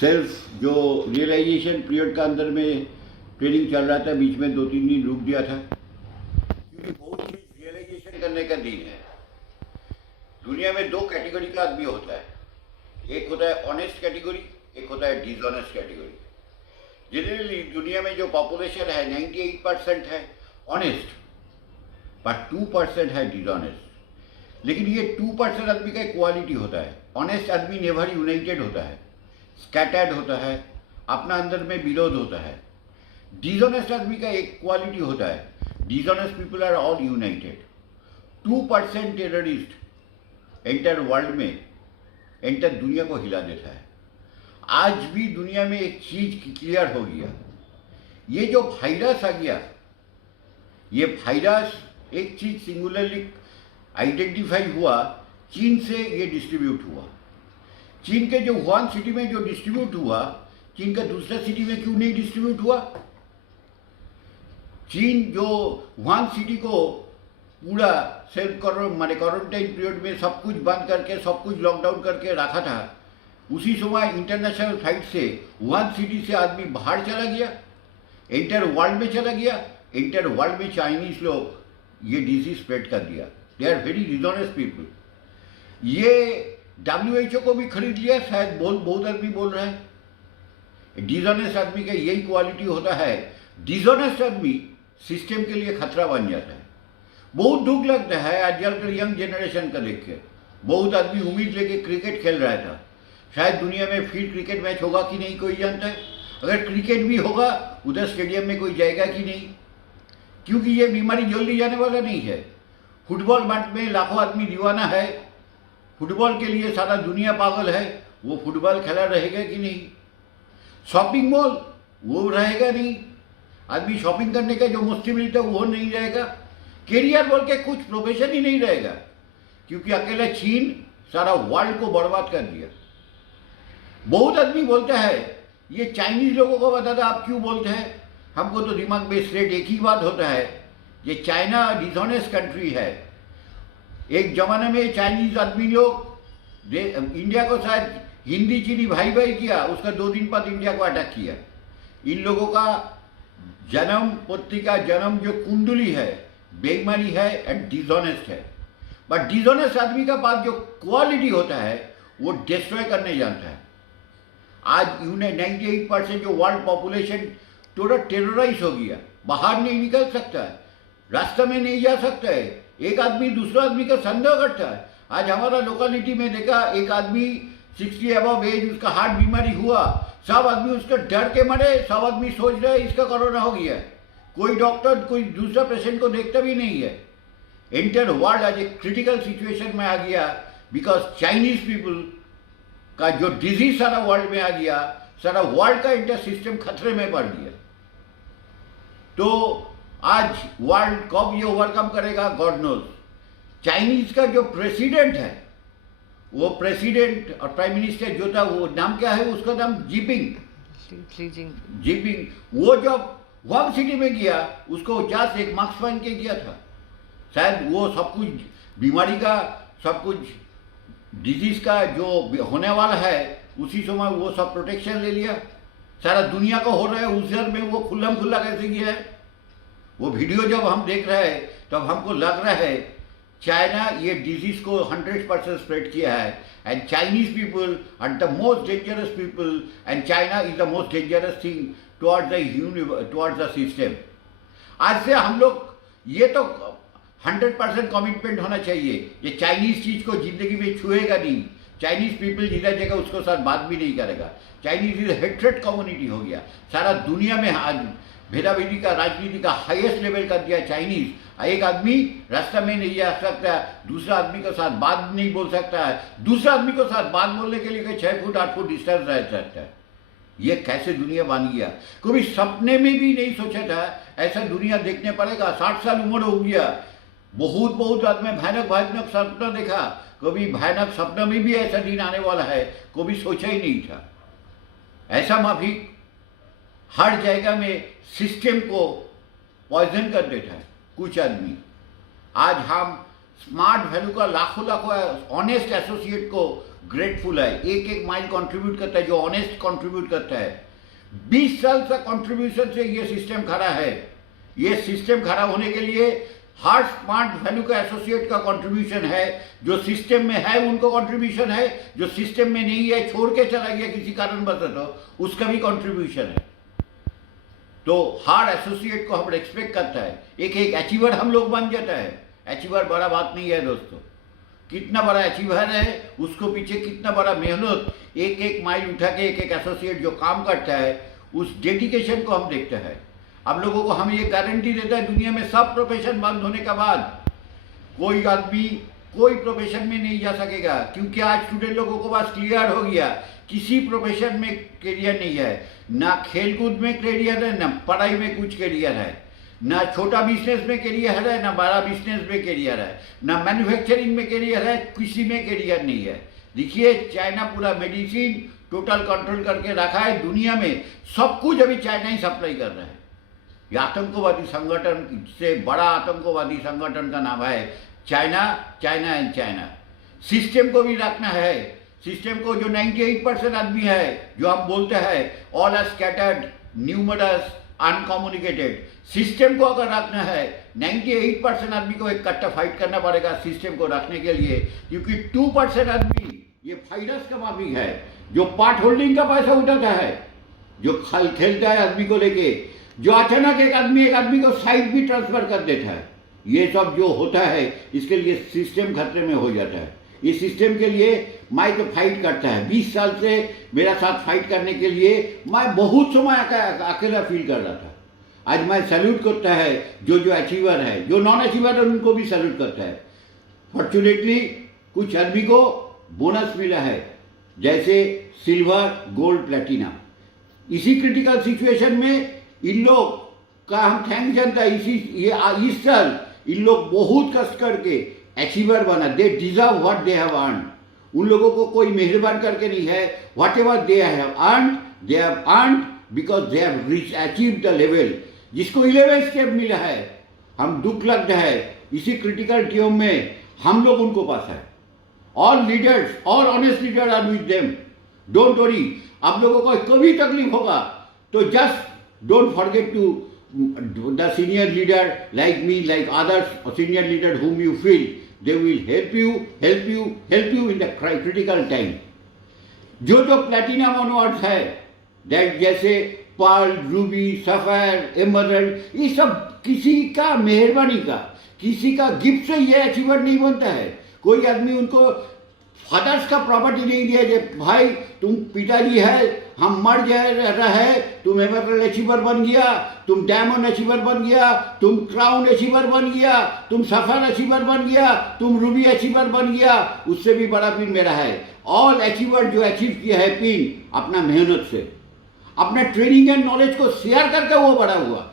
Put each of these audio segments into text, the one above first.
Self जो realisation period का अंदर में ट्रेनिंग चल रहा था, बीच में 2-3 दिन रुक दिया था क्योंकि बहुत कुछ रियलाइजेशन करने का दिन है। दुनिया में 2 कैटेगरी का आदमी होता है, एक होता है ऑनेस्ट कैटेगरी, एक होता है डिसऑनेस्ट कैटेगरी। जनरली दुनिया में जो पॉपुलेशन है 98% है ऑनेस्ट, पर 2% है डिसऑनेस्ट। लेकिन ये 2% आदमी का एक क्वालिटी होता है। ऑनेस्ट आदमी नेवर यूनाइटेड होता है, स्कैटर्ड होता है, अपना अंदर में विरोध होता है। डिसऑनेस्ट आदमी का एक क्वालिटी होता है, dishonest people are all united. 2% terrorist enter world में एंटर दुनिया को हिला देता है। आज भी दुनिया में एक चीज क्लियर हो गया, ये जो वायरस आ गया, ये वायरस एक चीज सिंगुलरली आइडेंटिफाई हुआ, चीन से ये डिस्ट्रीब्यूट हुआ। चीन के जो वुहान सिटी में जो डिस्ट्रीब्यूट हुआ, चीन का दूसरा सिटी में क्यों नहीं डिस्ट्रीब्यूट हुआ? चीन जो वुहान सिटी को पूरा सेल्फ क्वारंटाइन पीरियड में सब कुछ बंद करके, सब कुछ लॉकडाउन करके रखा था, उसी समय इंटरनेशनल फ्लाइट से वुहान सिटी से आदमी बाहर चला गया, इंटर वर्ल्ड में चला गया। इंटर वर्ल्ड में चाइनीज लोग ये डिजीज स्प्रेड कर दिया। They are very dishonest people. ये WHO को भी खरीद लिया, शायद बहुत आदमी बोल रहे हैं। डिसऑनेस्ट आदमी का यही क्वालिटी होता है। डिसऑनेस्ट आदमी सिस्टम के लिए खतरा बन जाता है। बहुत दुख लगता है आजकल के यंग जनरेशन का देख के। बहुत आदमी उम्मीद लेके क्रिकेट खेल रहा था, शायद दुनिया में फिर क्रिकेट मैच होगा कि नहीं कोई जानता है। अगर क्रिकेट भी होगा, उधर स्टेडियम में कोई जाएगा कि नहीं, क्योंकि ये बीमारी जल्दी जाने वाला नहीं है। फुटबॉल मैच में लाखों आदमी दीवाना है, फुटबॉल के लिए सारा दुनिया पागल है, वो फुटबॉल खेला रहेगा कि नहीं? शॉपिंग मॉल वो रहेगा नहीं, आदमी शॉपिंग करने का जो मस्ती मिलता है वो नहीं रहेगा। कैरियर बोल के कुछ प्रोफेशन ही नहीं रहेगा, क्योंकि अकेला चीन सारा वर्ल्ड को बर्बाद कर दिया। बहुत आदमी बोलता है, ये चाइनीज लोगों को बता था, आप क्यों बोलते हैं? हमको तो दिमाग में स्ट्रेट एक ही बात होता है, ये चाइना डिसऑनेस्ट कंट्री है। एक जमाने में चाइनीज आदमी लोग इंडिया को शायद हिंदी चीनी भाई भाई किया, उसका 2 दिन बाद इंडिया को अटैक किया। इन लोगों का जन्म पत्ती का जन्म जो कुंडली है, बेईमानी है एंड डिसऑनेस्ट है। बट डिसऑनेस्ट आदमी का पास जो क्वालिटी होता है वो डिस्ट्रॉय करने जानता है। आज 98% जो वर्ल्ड पॉपुलेशन टोटल टेरराइज हो गया, बाहर नहीं निकल सकता है, रास्ते में नहीं जा सकता है, एक आदमी दूसरा आदमी का संदेह करता है। आज हमारा लोकेलिटी में देखा, एक आदमी 60 अबव एज, उसका हार्ट बीमारी हुआ, सब आदमी उसका डर के मरे, सब आदमी सोच रहे हैं इसका कोरोना हो गया। कोई डॉक्टर कोई दूसरा पेशेंट को देखता भी नहीं है। एंटायर वर्ल्ड आज एक क्रिटिकल सिचुएशन में आ गया, बिकॉज चाइनीज पीपल का जो डिजीज सारा वर्ल्ड में आ गया, सारा वर्ल्ड का इंटर सिस्टम खतरे में पड़ गया। तो आज वर्ल्ड कब ये ओवरकम करेगा, गॉड नोज। चाइनीज का जो प्रेसिडेंट है, वो प्रेसिडेंट और प्राइम मिनिस्टर जो था, वो नाम क्या है उसका नाम? जीपिंग। वो जब वुहान सिटी में गया, उसको जस्ट एक मास्क पहन के गया था। शायद वो सब कुछ बीमारी का, सब कुछ डिजीज का जो होने वाला है, उसी समय वो सब प्रोटेक्शन ले लिया। सारा दुनिया को हो रहा है, उस घर में वो खुल्लम खुल्ला कैसे गया है? वो वीडियो जब हम देख रहे हैं तब हमको लग रहा है चाइना ये डिजीज को 100% स्प्रेड किया है, and Chinese people are the most dangerous people, and China is the most dangerous thing towards the system. आज से हम लोग ये तो 100% कमिटमेंट होना चाहिए, ये चाइनीज चीज को जिंदगी में छुएगा नहीं। चाइनीज पीपल जिधर जगह उसको साथ बात भी नहीं करेगा। चाइनीज इज हेट्रेड कम्युनिटी हो गया। सारा दुनिया में आज भेदाभेदी का, राजनीति का हाईएस्ट लेवल कर दिया चाइनीज। एक आदमी रास्ता में नहीं जा सकता, दूसरा आदमी के साथ बात नहीं बोल सकता है, दूसरा आदमी के साथ बात बोलने के लिए 6 फुट 8 फुट डिस्टेंस रह सकता है। ये कैसे दुनिया बन गया? कभी सपने में भी नहीं सोचा था ऐसा दुनिया देखने पड़ेगा। 60 साल उम्र हो गया, बहुत रात में भयानक सपना देखा। कभी भयानक सपना में भी ऐसा दिन आने वाला है, कभी सोचा ही नहीं था। ऐसा माफिक हर जगह में सिस्टम को पॉइजन कर देता है कुछ आदमी। आज हम स्मार्ट वैल्यू का लाखों ऑनेस्ट एसोसिएट को ग्रेटफुल है, एक एक माइल कंट्रीब्यूट करता है, जो ऑनेस्ट कंट्रीब्यूट करता है। 20 साल से कंट्रीब्यूशन से ये सिस्टम खड़ा है। ये सिस्टम खड़ा होने के लिए हार्ट स्मार्ट वैल्यू का एसोसिएट का कंट्रीब्यूशन है, जो सिस्टम में है उनको कंट्रीब्यूशन है, जो सिस्टम में नहीं है छोड़ के चला गया किसी कारणवश तो उसका भी कंट्रीब्यूशन है। तो हार्ट एसोसिएट को हम रेस्पेक्ट करता है, एक एक अचीवर हम लोग बन जाता है। अचीवर बड़ा बात नहीं है दोस्तों, कितना बड़ा अचीवर है उसको पीछे कितना बड़ा मेहनत, एक एक माइल उठा के एक एक एसोसिएट जो काम करता है उस डेडिकेशन को हम देखते हैं। आप लोगों को हम ये गारंटी देता है, दुनिया में सब प्रोफेशन बंद होने के बाद कोई आदमी कोई प्रोफेशन में नहीं जा सकेगा, क्योंकि आज स्टूडेंट लोगों को पास क्लियर हो गया किसी प्रोफेशन में करियर नहीं है, ना खेलकूद में करियर है, ना पढ़ाई में कुछ करियर है, ना छोटा बिजनेस में करियर है, ना बड़ा बिजनेस में करियर है, ना मैन्युफैक्चरिंग में करियर है, किसी में करियर नहीं है। देखिए चाइना पूरा मेडिसिन टोटल कंट्रोल करके रखा है, दुनिया में सब कुछ अभी चाइना ही सप्लाई कर रहा है। ये आतंकवादी संगठन से बड़ा आतंकवादी संगठन का नाम है China, China and China. System को भी रखना है, सिस्टम को जो 98% आदमी है जो हम बोलते हैं all are scattered numerous uncommunicated, system को अगर रखना है 98% आदमी को एक कट्टा फाइट करना पड़ेगा सिस्टम को रखने के लिए, क्योंकि 2% आदमी ये वायरस का माफिक है जो पार्ट होल्डिंग का पैसा उठाता है, जो खेलता है आदमी को लेके, जो अचानक एक आदमी को साइड भी ट्रांसफर कर देता है। ये सब जो होता है इसके लिए सिस्टम खतरे में हो जाता है। ये सिस्टम के लिए मैं तो फाइट करता है, 20 साल से मेरा साथ फाइट करने के लिए मैं बहुत समय अकेला फील कर रहा था। आज मैं सैल्यूट करता है जो जो अचीवर है, जो नॉन अचीवर है उनको भी सैल्यूट करता है। फॉर्चुनेटली कुछ आदमी को बोनस मिला है, जैसे सिल्वर गोल्ड प्लेटिना। इसी क्रिटिकल सिचुएशन में इन लोग का हम थैंक जनता है, इस साल इन लोग बहुत कष्ट करके अचीवर बना, they deserve what they have earn. उन लोगों को कोई मेहरबान करके नहीं है, what ever they have earn because they have achieve the level. जिसको 11 स्टेप मिला है, हम दुख लगता है इसी क्रिटिकल टाइम में हम लोग उनको पास है। All leaders, all honest leader are with them, don't worry. आप लोगों को कभी तकलीफ होगा तो just don't forget to the senior leader like me, like others, or senior leader whom you feel, they will help you in the critical time. जो platinum awards है, that जैसे पर्ल, रूबी, सफायर, एमरल्ड, ये सब किसी का मेहरबानी का, किसी का गिफ्ट से ये अचीवर नहीं बनता है। कोई आदमी उनको फादर्स का प्रॉपर्टी नहीं दिया जे भाई तुम पिताजी है, हम मर जा रहे, तुम एमरल्ड अचीवर बन गया, तुम डायमंड अचीवर बन गया, तुम क्राउन अचीवर बन गया, तुम सफर अचीवर बन गया, तुम रूबी अचीवर बन गया। उससे भी बड़ा पिन मेरा है। ऑल अचीवर जो अचीव किया है पिन अपना मेहनत से, अपना ट्रेनिंग एंड नॉलेज को शेयर करके वो बड़ा हुआ।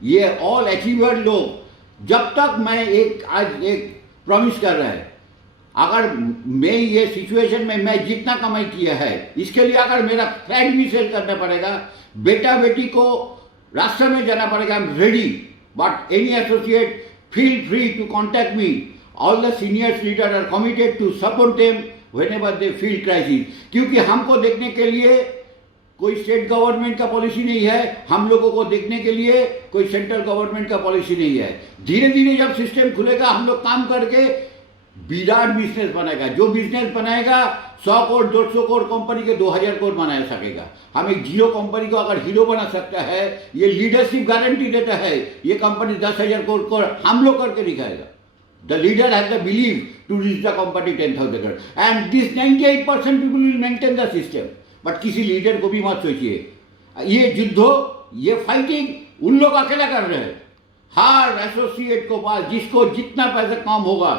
ये ऑल अचीवर लोग, जब तक मैं आज एक प्रॉमिस कर रहा है, अगर मैं ये सिचुएशन में मैं जितना कमाई किया है इसके लिए अगर मेरा फ्लैट भी सेल करना पड़ेगा, बेटा बेटी को रास्ते में जाना पड़ेगा, I am ready. But any associate feel free to contact me, all the seniors leader are committed to support them whenever they feel crisis. क्योंकि हमको देखने के लिए कोई स्टेट गवर्नमेंट का पॉलिसी नहीं है, हम लोगों को देखने के लिए कोई सेंट्रल गवर्नमेंट का पॉलिसी नहीं है। धीरे धीरे जब सिस्टम खुलेगा हम लोग काम करके विराट बिजनेस बनाएगा। जो बिजनेस बनाएगा 100 करोड़ 200 करोड़ कंपनी के 2000 करोड़ बना सकेगा। हम एक जीरो कंपनी को अगर हीरो बना सकता है, ये लीडरशिप गारंटी देता है। ये कंपनी 10,000 करोड़ हम लोग करके दिखाएगा। The leader has the believe to reach the company 10,000 crore and this 98% people will maintain the system. But किसी लीडर को भी मत सोचिए, ये युद्ध, ये फाइटिंग उन लोग अकेला कर रहे हैं। हर एसोसिएट को पास जिसको जितना पैसा कम होगा,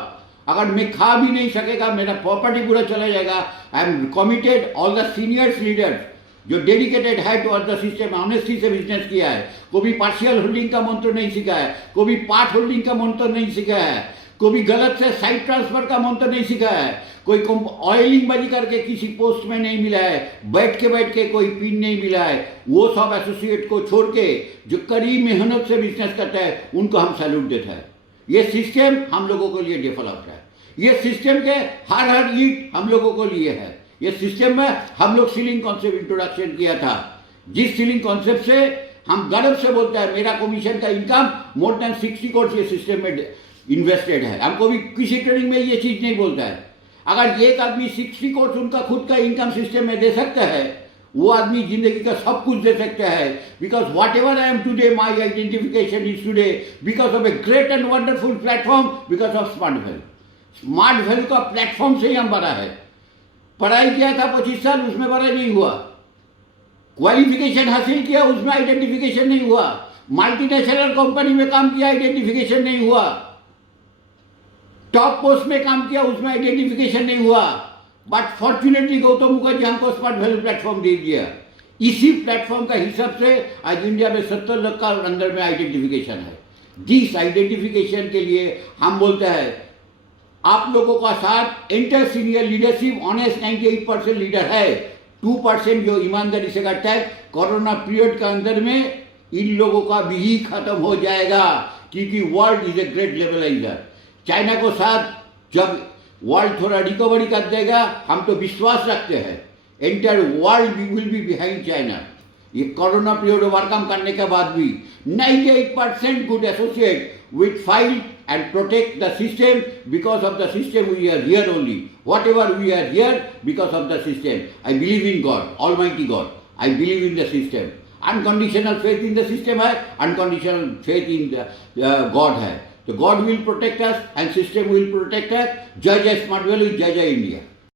अगर मैं खा भी नहीं सकेगा, मेरा प्रॉपर्टी पूरा चला जाएगा। I am committed, all the seniors leaders जो डेडिकेटेड है टू द सिस्टम, ऑनेस्टी से बिजनेस किया है, कभी पार्शियल होल्डिंग का मंत्र नहीं सीखा है, कभी पार्ट होल्डिंग का मंत्र नहीं सीखा है, कभी गलत से साइड ट्रांसफर का मंत्र नहीं सीखा है, कोई ऑयलिंग बाजी करके किसी पोस्ट में नहीं मिला है, बैठ के कोई पिन नहीं मिला है। वो सब एसोसिएट को छोड़ के जो कड़ी मेहनत से बिजनेस करता है उनको हम सैल्यूट देता है। ये सिस्टम हम लोगों के लिए डेवलप है। ये सिस्टम के हर ईट हम लोगों को लिए है। ये सिस्टम में हम लोग सीलिंग कॉन्सेप्ट इंट्रोडक्शन किया था, जिस सीलिंग कॉन्सेप्ट से हम गर्व से बोलते हैं मेरा कमीशन का इनकम मोर देन 60 करोड़ ये सिस्टम में इन्वेस्टेड है। हमको भी किसी ट्रेडिंग में ये चीज नहीं बोलता है। अगर एक आदमी 60 करोड़ उनका खुद का इनकम सिस्टम में दे सकता है, वो आदमी जिंदगी का सब कुछ दे सकता है। Because what ever I am today, my identification is today because of a great and wonderful platform, because of smart value. Smart value का प्लेटफॉर्म से ही हम बड़ा है। पढ़ाई किया था 25 साल, उसमें बड़ा नहीं हुआ। क्वालिफिकेशन हासिल किया, उसमें आइडेंटिफिकेशन नहीं हुआ। मल्टीनेशनल कंपनी में काम किया, आइडेंटिफिकेशन नहीं हुआ। टॉप पोस्ट में काम किया, उसमें आइडेंटिफिकेशन नहीं हुआ। बट फॉर्चुनेटली गौतम मुखर्जी हमको स्मार्ट वैल्यू प्लेटफॉर्म दे दिया। इसी प्लेटफॉर्म का हिसाब से आज इंडिया में 70 लाख का अंदर में आइडेंटिफिकेशन है। जिस आइडेंटिफिकेशन के लिए हम बोलते हैं आप लोगों का साथ inter senior leadership honest 98% leader है, 2% जो ईमानदारी से करता है। कोरोना पीरियड के अंदर में इन लोगों का भी खत्म हो जाएगा, क्योंकि world is a great levelizer. China को साथ जब वर्ल्ड थोड़ा रिकवरी कर देगा, हम तो विश्वास रखते हैं entire world will be behind China. ये कोरोना पीरियड ओवरकम करने के बाद भी 98% good associate with fight and protect the system. Because of the system we are here only. Whatever we are here because of the system. I believe in God, Almighty God. I believe in the system. Unconditional faith in the system है, unconditional faith in the God है। तो God will protect us and system will protect us। जय जय smart value, जय जय India.